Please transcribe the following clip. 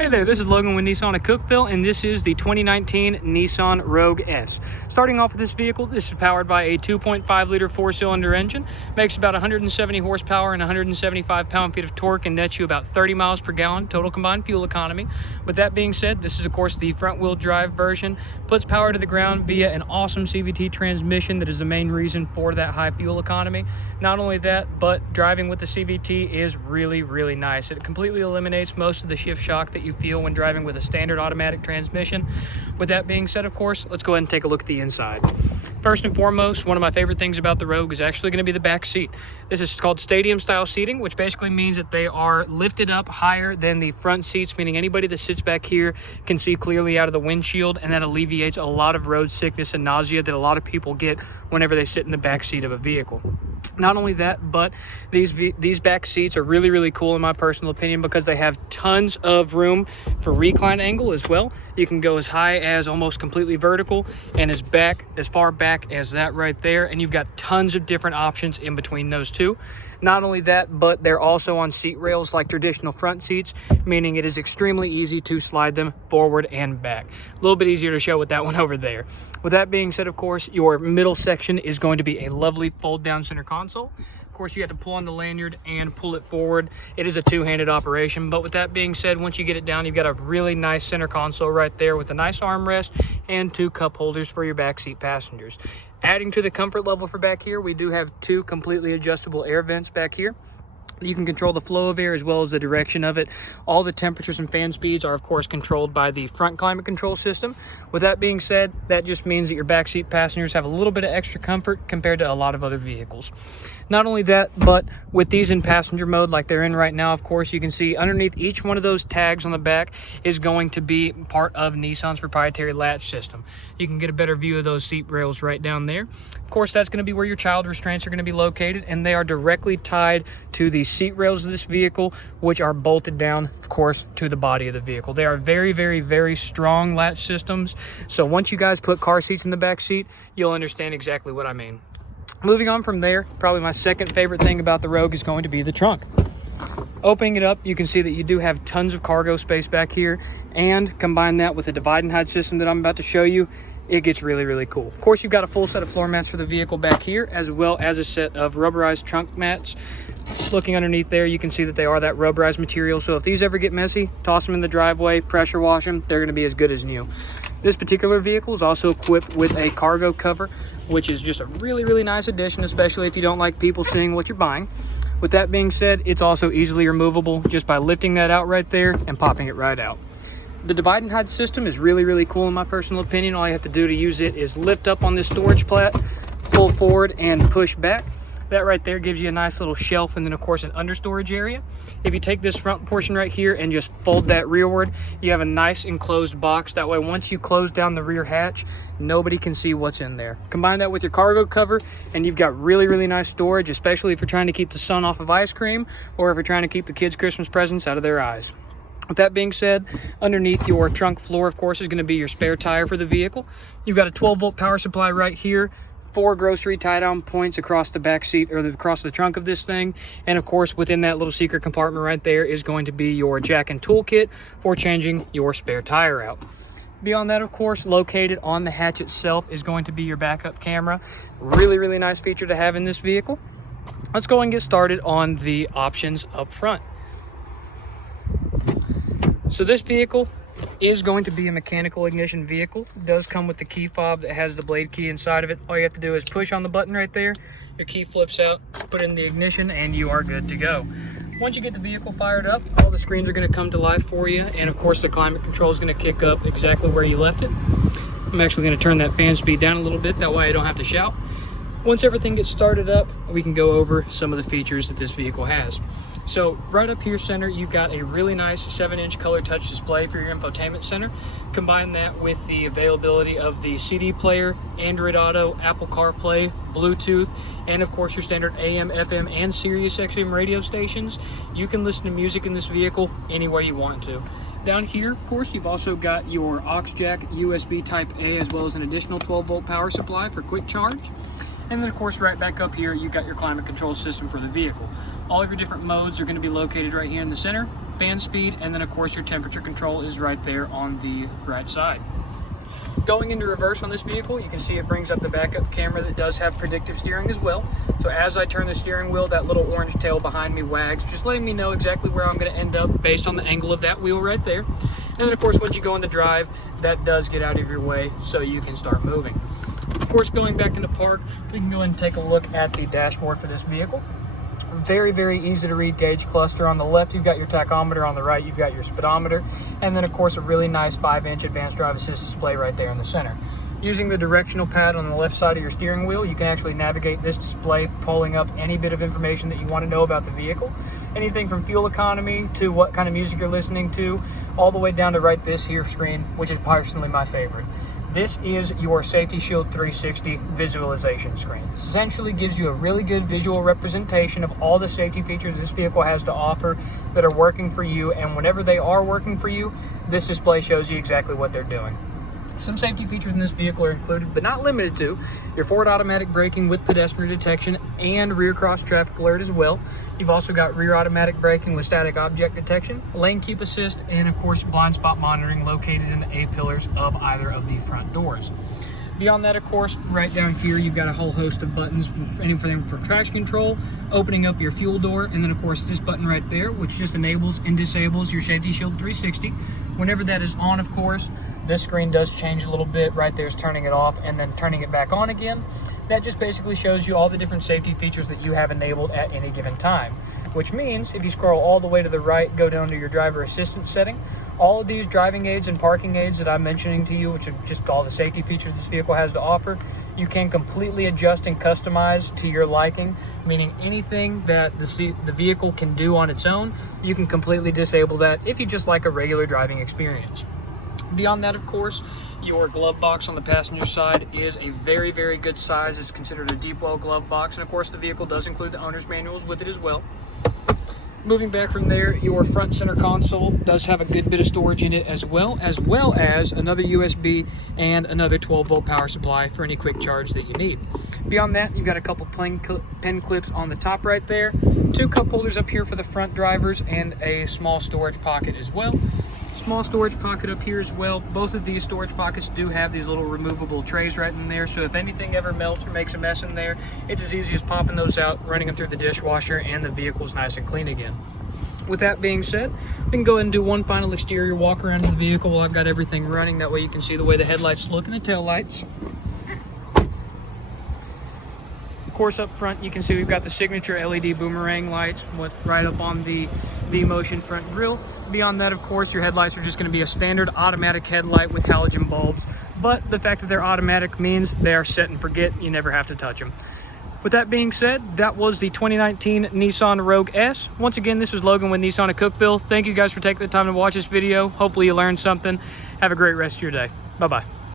Hey there, this is Logan with Nissan of Cookeville, and this is the 2019 Nissan Rogue S. Starting off with this vehicle, this is powered by a 2.5-liter four-cylinder engine, makes about 170 horsepower and 175 pound-feet of torque, and nets you about 30 miles per gallon total combined fuel economy. With that being said, this is of course the front-wheel drive version, puts power to the ground via an awesome CVT transmission that is the main reason for that high fuel economy. Not only that, but driving with the CVT is really nice. It completely eliminates most of the shift shock that you feel when driving with a standard automatic transmission. With that being said, of course, let's go ahead and take a look at the inside. First and foremost, one of my favorite things about the Rogue is actually going to be the back seat. This is called stadium style seating, which basically means that they are lifted up higher than the front seats, meaning anybody that sits back here can see clearly out of the windshield, and that alleviates a lot of road sickness and nausea that a lot of people get whenever they sit in the back seat of a vehicle. Not only that, but these back seats are really cool in my personal opinion, because they have tons of room for recline angle as well. You can go as high as almost completely vertical and as far back as that right there, and you've got tons of different options in between those two. Not only that, but they're also on seat rails like traditional front seats, meaning it is extremely easy to slide them forward and back. A little bit easier to show with that one over there. With that being said, of course, your middle section is going to be a lovely fold down center console. Of course, you have to pull on the lanyard and pull it forward. It is a two-handed operation, but with that being said, once you get it down, you've got a really nice center console right there with a nice armrest and two cup holders for your backseat passengers. Adding to the comfort level for back here, we do have two completely adjustable air vents back here. You can control the flow of air as well as the direction of it. All the temperatures and fan speeds are of course controlled by the front climate control system. With that being said, that just means that your backseat passengers have a little bit of extra comfort compared to a lot of other vehicles. Not only that, but with these in passenger mode like they're in right now, of course, you can see underneath each one of those tags on the back is going to be part of Nissan's proprietary latch system. You can get a better view of those seat rails right down there. Of course, that's going to be where your child restraints are going to be located, and they are directly tied to the seat rails of this vehicle, which are bolted down, of course, to the body of the vehicle. They are very strong latch systems. So once you guys put car seats in the back seat, you'll understand exactly what I mean. Moving on from there, probably my second favorite thing about the Rogue is going to be the trunk. Opening it up, you can see that you do have tons of cargo space back here, and combine that with the divide and hide system that I'm about to show you, it gets really cool. Of course, you've got a full set of floor mats for the vehicle back here, as well as a set of rubberized trunk mats. Looking underneath there, you can see that they are that rubberized material, so if these ever get messy, toss them in the driveway, pressure wash them, they're going to be as good as new. This particular vehicle is also equipped with a cargo cover, which is just a really nice addition, especially if you don't like people seeing what you're buying. With that being said, it's also easily removable just by lifting that out right there and popping it right out. The divide and hide system is really cool in my personal opinion. All you have to do to use it is lift up on this storage plat, pull forward and push back. That right there gives you a nice little shelf, and then of course an under storage area. If you take this front portion right here and just fold that rearward, you have a nice enclosed box. That way, once you close down the rear hatch, nobody can see what's in there. Combine that with your cargo cover, and you've got really nice storage, especially if you're trying to keep the sun off of ice cream, or if you're trying to keep the kids' Christmas presents out of their eyes. With that being said, underneath your trunk floor, of course, is going to be your spare tire for the vehicle. You've got a 12-volt power supply right here, 4 grocery tie-down points across the back seat, or across the trunk of this thing, and of course within that little secret compartment right there is going to be your jack and tool kit for changing your spare tire out. Beyond that, of course, located on the hatch itself is going to be your backup camera. Really nice feature to have in this vehicle. Let's go and get started on the options up front. So this vehicle is going to be a mechanical ignition vehicle. It does come with the key fob that has the blade key inside of it. All you have to do is push on the button right there, your key flips out, put in the ignition, and you are good to go. Once you get the vehicle fired up, all the screens are going to come to life for you, and of course the climate control is going to kick up exactly where you left it. I'm actually going to turn that fan speed down a little bit, that way I don't have to shout. Once everything gets started up, we can go over some of the features that this vehicle has. So right up here center, you've got a really nice 7-inch color touch display for your infotainment center. Combine that with the availability of the CD player, Android Auto, Apple CarPlay, Bluetooth, and of course your standard AM, FM, and Sirius XM radio stations. You can listen to music in this vehicle any way you want to. Down here, of course, you've also got your aux jack, USB Type A, as well as an additional 12-volt power supply for quick charge. And then of course right back up here, you've got your climate control system for the vehicle. All of your different modes are going to be located right here in the center. and speed, and then of course your temperature control is right there on the right side. Going into reverse on this vehicle, you can see it brings up the backup camera that does have predictive steering as well. So as I turn the steering wheel, that little orange tail behind me wags, just letting me know exactly where I'm going to end up based on the angle of that wheel right there. And then of course, once you go into drive, that does get out of your way so you can start moving. Of course, going back into park, we can go ahead and take a look at the dashboard for this vehicle. Very, very easy to read gauge cluster. On the left, you've got your tachometer. On the right, you've got your speedometer. And then, of course, a really nice 5-inch advanced drive assist display right there in the center. Using the directional pad on the left side of your steering wheel, you can actually navigate this display, pulling up any bit of information that you want to know about the vehicle. Anything from fuel economy to what kind of music you're listening to, all the way down to right this here screen, which is personally my favorite. This is your Safety Shield 360 visualization screen. This essentially gives you a really good visual representation of all the safety features this vehicle has to offer that are working for you, and whenever they are working for you, this display shows you exactly what they're doing. Some safety features in this vehicle are included, but not limited to, your forward automatic braking with pedestrian detection and rear cross traffic alert as well. You've also got rear automatic braking with static object detection, lane keep assist, and of course blind spot monitoring located in the A-pillars of either of the front doors. Beyond that, of course, right down here, you've got a whole host of buttons, anything for traction control, opening up your fuel door, and then of course this button right there, which just enables and disables your Safety Shield 360. Whenever that is on, of course, this screen does change a little bit. Right there's turning it off and then turning it back on again. That just basically shows you all the different safety features that you have enabled at any given time, which means if you scroll all the way to the right, go down to your driver assistance setting, all of these driving aids and parking aids that I'm mentioning to you, which are just all the safety features this vehicle has to offer, you can completely adjust and customize to your liking, meaning anything that the vehicle can do on its own, you can completely disable that if you just like a regular driving experience. Beyond that, of course, your glove box on the passenger side is a very, very good size. It's considered a deep well glove box, and of course the vehicle does include the owner's manuals with it as well. Moving back from there, your front center console does have a good bit of storage in it as well as another USB and another 12-volt power supply for any quick charge that you need. Beyond that, you've got a couple pen clips on the top right there, 2 cup holders up here for the front drivers, and a small storage pocket as well. Small storage pocket up here as well. Both of these storage pockets do have these little removable trays right in there, so if anything ever melts or makes a mess in there, it's as easy as popping those out, running them through the dishwasher, and the vehicle's nice and clean again. With that being said, we can go ahead and do one final exterior walk around of the vehicle while I've got everything running. That way you can see the way the headlights look and the tail lights. Of course, up front you can see we've got the signature LED boomerang lights right up on the V-Motion front grille. Beyond that, of course, your headlights are just going to be a standard automatic headlight with halogen bulbs, but the fact that they're automatic means they are set and forget. You never have to touch them. With that being said, that was the 2019 Nissan Rogue S. Once again, this is Logan with Nissan at Cookeville. Thank you guys for taking the time to watch this video. Hopefully you learned something. Have a great rest of your day. Bye-bye.